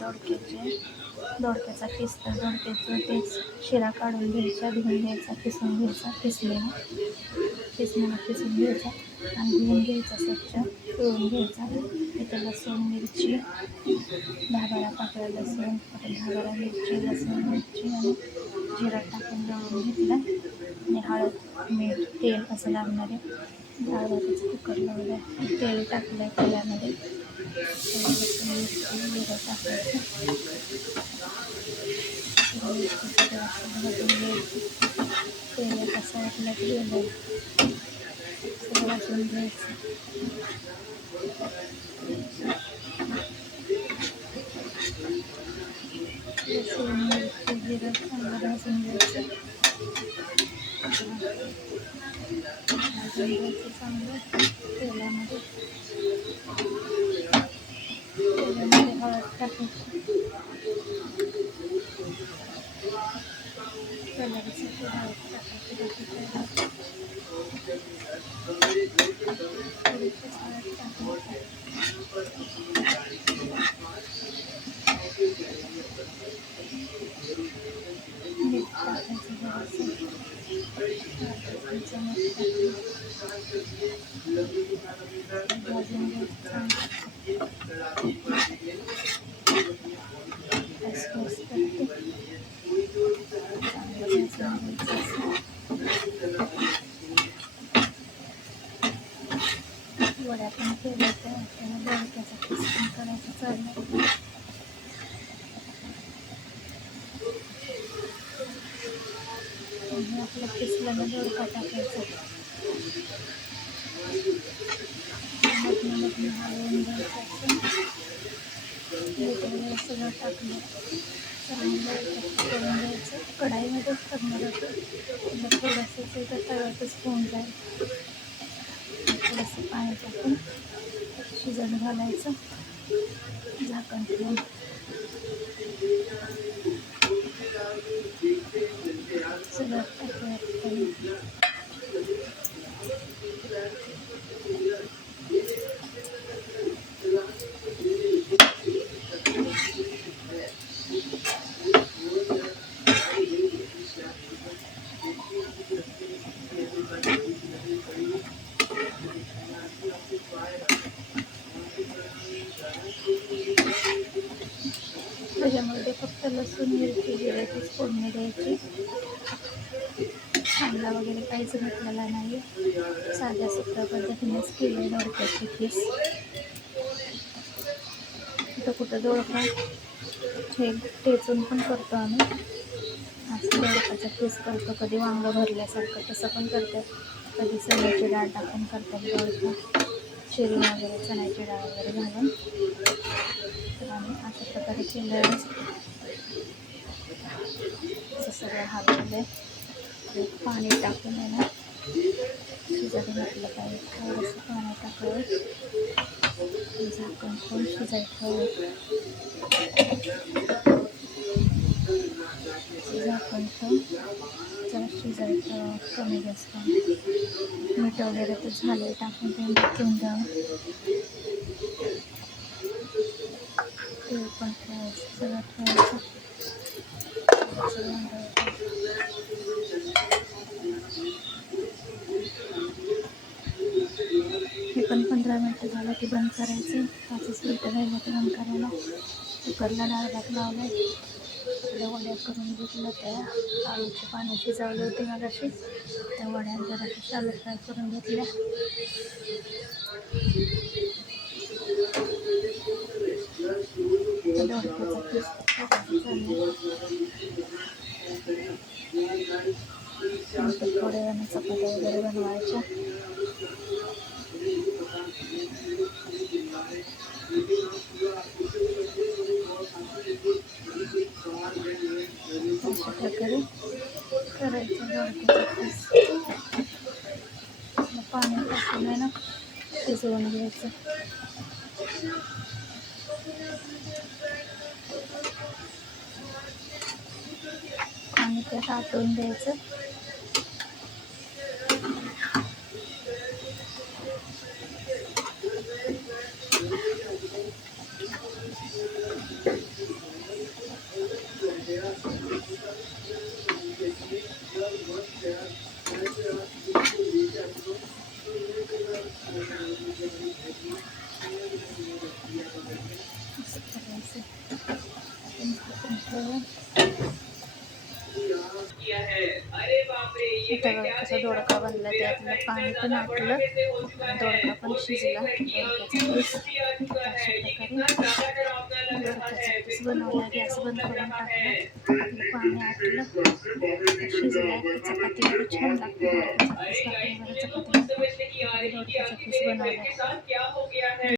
दोडक्याचा किसता दोडक्याचं तेच शिरा काढून घ्यायचा, धुवून घ्यायचा, किसून घ्यायचा, किसणीनं किसून घ्यायचा आणि धुवून घ्यायचा, स्वच्छ पिळून घ्यायचा. इथे लसूण मिरची 10-12 पाकळ्या लसूण, 10-12 मिरची, लसूण मिरची आणि जिरा टाकून दळून घेतला आणि हळद मीठ तेल असं लागणार आहे. डाळ भाताचं कुकर लावलं आहे, तेल टाकलं आहे तेलामध्ये, जिरं टाकायचं, तेल कसं वाटलं की गेलं सगळं भाजून घ्यायचं. लसूण मिरची जिरं चांगलं भाजून घ्यायचं, चांगलं तेलामध्ये हळद टाकायची, कलरसाठी हळद टाकायची, मीठ टाकायचं भाजून घ्यायचं वड्या पण केल्या तर दोडक्याचा किस पण करायचं चाललं. आपलं किसलेला दोडका टाकायचा, मधनं हलवून घ्यायचं, सगळं टाकलं चांगलं करून घ्यायचं. कढाईमध्येच करणार होतं, थोडंसं तर तव्यातच होऊन जाईल. थोडंसं पाणी टाकून शिजत घालायचं, झाकण ठेवून. सगळं टाकूया त्याच्यामध्ये फक्त लसूण मिरची जिऱ्याचीच फोडणी द्यायची, कांदा वगैरे काहीच घातलेला नाही, साध्या सोप्या पद्धतीनेच केले दोडक्याची किस. कुठं दोडका हे टेचून पण करतो आम्ही, असं दोडकाचा किस करतो, कधी वांगं भरल्यासारखं तसं पण करतात, कधी चण्याची डाळ टाकून करतात दोडका, चिरी वगैरे चण्याची डाळ वगैरे घालून. तर आम्ही अशा प्रकारे केलं, सगळं हलवलं, पाणी टाकून आहे ना शिजत घातलं पाहिजे, थोडंसं पाणी टाकलं, झाकण ठेवून शिजायचं, झाकण ठेवून जरा शिजायचं कमी जास्त. मीठ वगैरे तर झाले टाकून ठेवून द्यावं, तेल पण ठेवायचं, सगळं ठेवायचं. हे पण 15 मिनटं झालं की बंद करायचं, 5 मिनटं राहिलं तर बंद करायला. कुकरला डाळ भात लावलं, आपल्या वड्या करून घेतलं, त्या आळूची पानं शिजवली होती मगाशी, त्या वड्या जरा शालो फ्राय करून घेतल्या. दोडक्याचा पीस चालला, थोड्या वेळाने चपात्या वगैरे बनवायच्या. अशा प्रकारे करायचं दोडक्याचा पीस. पाणी टाकून आहे ना शिजवून घ्यायचं. आणि त्यात आटवून द्यायचं. इथं बघा कसं दोडका बनला, त्यातलं पाणी पण आटलं, दोडका पण शिजला. दोडक्याचा पीस अशा प्रकारे दोडक्याचा पीस बनवला. गॅस बंद करून टाकला, आपलं पाणी आटलं, शिजलाय. चपातीवर छान लागतं दोडक्याचा पीस, भाकरीवर चपातीवर दोडक्याचा पीस बनवला.